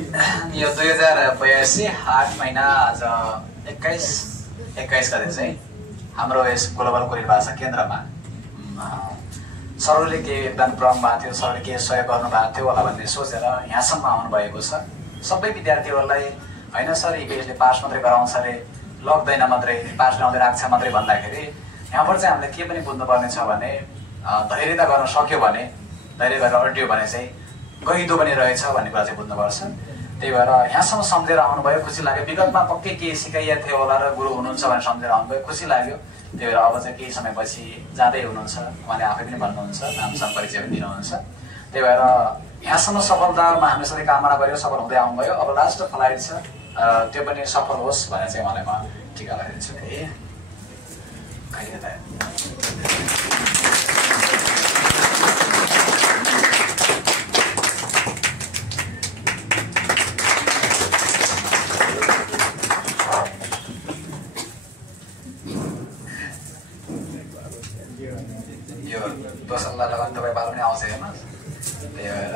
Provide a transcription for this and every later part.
यो 2082 8 महिना आज 21 गते चाहिँ हाम्रो यस ग्लोबल कोरियर भाषा केन्द्रमा सरले के योगदान पुर्याउनु भएको थियो, सरले के सहयोग गर्नुभएको थियो होला भन्ने सोचेर यहाँसम्म आउनुभएको छ। सबै विद्यार्थीहरूलाई होइन सर यसले पास मात्रै गराउँछ अरे, लग्दैन मात्रै, पास गराउँदै राख्छ मात्रै भन्दाखेरि यहाँबाट चाहिँ हामीले के पनि बुझ्नुपर्ने छ भने धैर्यता गर्न सक्यो भने, धैर्य गरेर अड्यो भने चाहिँ गहिदो पनि रहेछ भन्ने कुरा चाहिँ बुझ्नुपर्छ। त्यही भएर यहाँसम्म सम्झेर आउनुभयो, खुसी लाग्यो। विगतमा पक्कै के सिकाइएको थियो होला र गुरु हुनुहुन्छ भनेर सम्झेर आउनुभयो, खुसी लाग्यो। त्यही भएर अब चाहिँ केही समयपछि जाँदै हुनुहुन्छ, उहाँले आफै पनि भन्नुहुन्छ, नामसँग परिचय पनि दिनुहुन्छ। त्यही भएर यहाँसम्म सफलतामा हामीले सधैँ कामना गऱ्यो, सफल हुँदै आउनुभयो। अब लास्ट फ्लाइट छ, त्यो पनि सफल होस् भनेर चाहिँ उहाँलाई म टिका लगाइदिन्छु। यो दोसल्ला लगानी तपाईँ पालो पनि आउँछ हेर्नुहोस्। त्यही भएर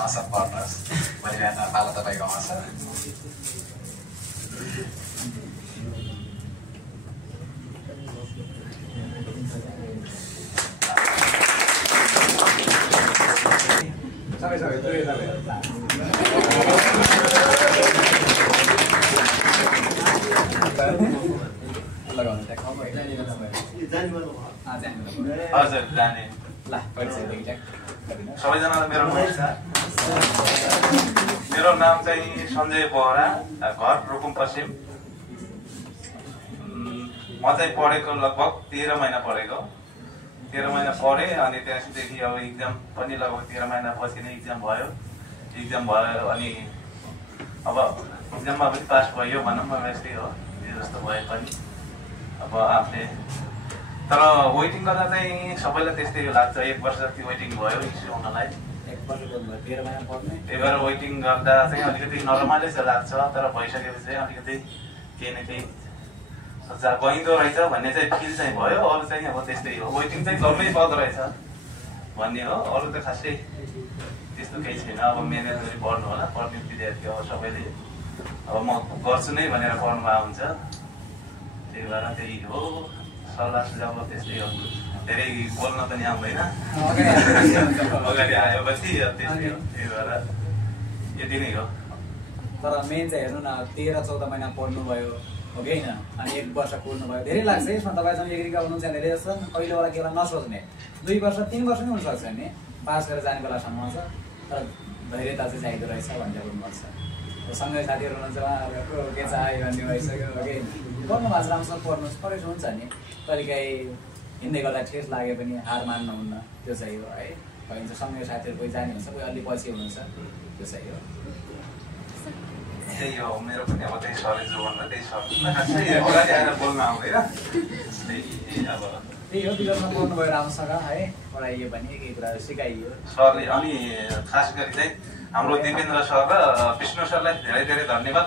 आउँछ पढ्नुहोस्, भोलि बिहान पालो तपाईँको आउँछ। हजुर जाने ल सबैजनालाई मेरो नाम चाहिँ सञ्जय बोहरा, घर रुकुम पश्चिम। म चाहिँ पढेको लगभग 13 महिना पढेको, 13 महिना पढेँ। अनि त्यसदेखि अब इक्जाम पनि लगभग 13 महिना पछि नै इक्जाम भयो। अनि अब इक्जाममा पनि पास भयो भनौँ न, यस्तै हो जस्तो भए पनि अब आफूले। तर वेटिङ गर्दा चाहिँ सबैलाई त्यस्तै लाग्छ, 1 वर्ष जति वेटिङ भयो इस्यु हुनलाई। 1 वर्ष 13 महिना पढ्ने, त्यही भएर वेटिङ गर्दा चाहिँ अलिकति नरमाइलो चाहिँ लाग्छ। तर भइसकेपछि चाहिँ अलिकति केही न केही गइँदो रहेछ भन्ने चाहिँ फिल चाहिँ भयो। अरू चाहिँ अब त्यस्तै हो, वेटिङ चाहिँ गर्नै पर्दो रहेछ भन्ने हो। अरू त खासै त्यस्तो केही छैन। अब मिहिनेत गरी पढ्नु होला, पढ्ने विद्यार्थी अब सबैले अब म गर्छु नै भनेर पढ्नुभएको हुन्छ। त्यही भएर त्यही हो, सल्लाह सुझाव त्यस्तै हो। धेरै बोल्न पनि आउँदैन, अगाडि आएपछि त्यस्तै हो। त्यही भएर यति नै हो। तर मेन चाहिँ हेर्नु न, 13-14 महिना पढ्नुभयो हो कि होइन, अनि 1 वर्ष कुर्नुभयो। धेरै लाग्छ यसमा। तपाईँसँग एग्रीका हुनुहुन्छ धेरै जस्तो पहिलो बेला केवल नसोच्ने, 2 वर्ष 3 वर्ष नै हुनसक्छ नि पास गरेर जाने बेलासम्म छ। तर धैर्यता चाहिँ चाहिँदो रहेछ भन्ने बुझ्नुपर्छ। सँगै साथीहरू हुनुहुन्छ, उहाँहरूको के छ आयो भन्ने भइसक्यो हो कि गर्नु भएको छ, राम्रोसँग पढ्नुहोस्, पढेको हुन्छ नि। कहिलेकाहीँ हिँड्दै गर्दा ठेस लागे पनि हार मान्नुहुन्न, त्यो चाहिँ हो है। भइन्छ सँगै साथीहरू कोही जाने हुन्छ, कोही अलि पछि हुनुहुन्छ, त्यो चाहिँ हो। त्यही हो मेरो पनि। अब त्यही सरले जो भन्दा त्यही सर अगाडि आएर बोल्न आउँदैन। त्यही हो, विगतमा पढ्नुभयो राम्रोसँग है, पढाइयो भने केही कुराहरू सिकाइयो सरले। अनि खास गरी चाहिँ हाम्रो दिपेन्द्र सर र विष्णु सरलाई धेरै धेरै धन्यवाद।